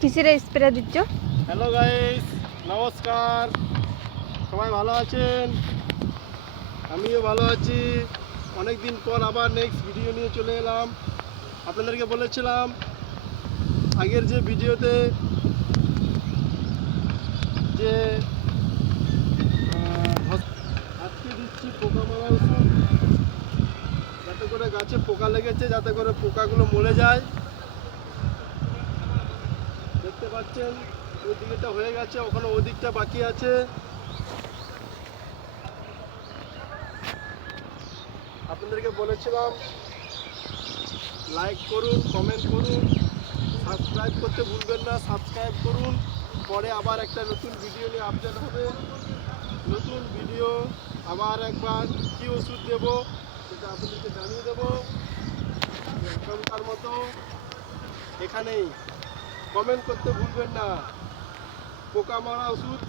কিসের স্প্রে দিচ্ছ? Hello guys, নমস্কার। সবাই ভালো আছেন? আমিও ভালো আছি। অনেক দিন পর আবার নেক্সট ভিডিও নিয়ে চলে এলাম। আপনাদেরকে বলেছিলাম আগের যে ভিডিওতে যে আজকে দিচ্ছি পোকা মারা ওষুধ, যাতে করে গাছে পোকা লেগেছে, যাতে করে পোকাগুলো মরে যায়। দেখতে পাচ্ছেন ওই দিকটা হয়ে গেছে, ওখানে ওই দিকটা বাকি আছে। আপনাদেরকে বলেছিলাম লাইক করুন, কমেন্ট করুন, সাবস্ক্রাইব করতে ভুলবেন না। সাবস্ক্রাইব করুন, পরে আবার একটা নতুন ভিডিও নিয়ে আপডেট হবে। নতুন ভিডিও আবার একবার কী ওষুধ দেবো সেটা আপনাদেরকে জানিয়ে দেবো। এখনকার মতো এখানেই কমেন্ট করতে ভুলবেন না। পোকা মারা ওষুধ